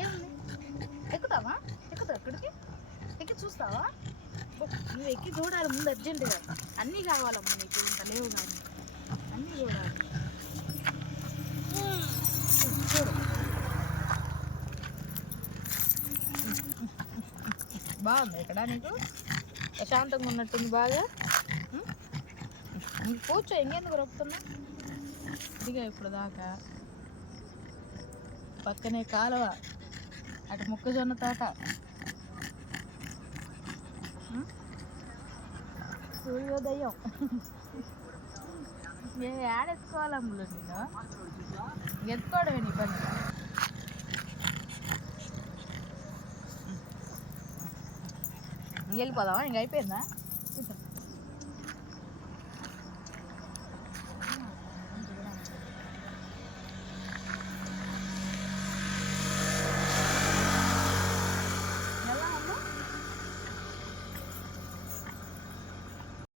ఏముంది ఎక్కుతావా? ఎక్కుతావు ఎక్కడికి ఎక్కి చూస్తావా? నువ్వు ఎక్కి చూడాలి ముందు అర్జెంటుగా అన్నీ కావాలమ్మా నీకు ఇంకా లేవు కానీ. అన్నీ చూడాలి. చూడు బాగుంది ఇక్కడ నీకు? ప్రశాంతంగా ఉన్నట్టుంది బాగా. కూర్చో ఇంకెందుకు రొప్పుతున్నా దిగా ఇప్పుడు దాకా. పక్కనే కాలువ అటు మొక్కజొన్న తోట ఉం? సూర్యోదయం ఏ ఆడెత్తుకోవాలమ్ములు నేను ఎత్తుకోవడమే నీ పని ఇంక వెళ్ళిపోదామా ఇంక అయిపోయిందా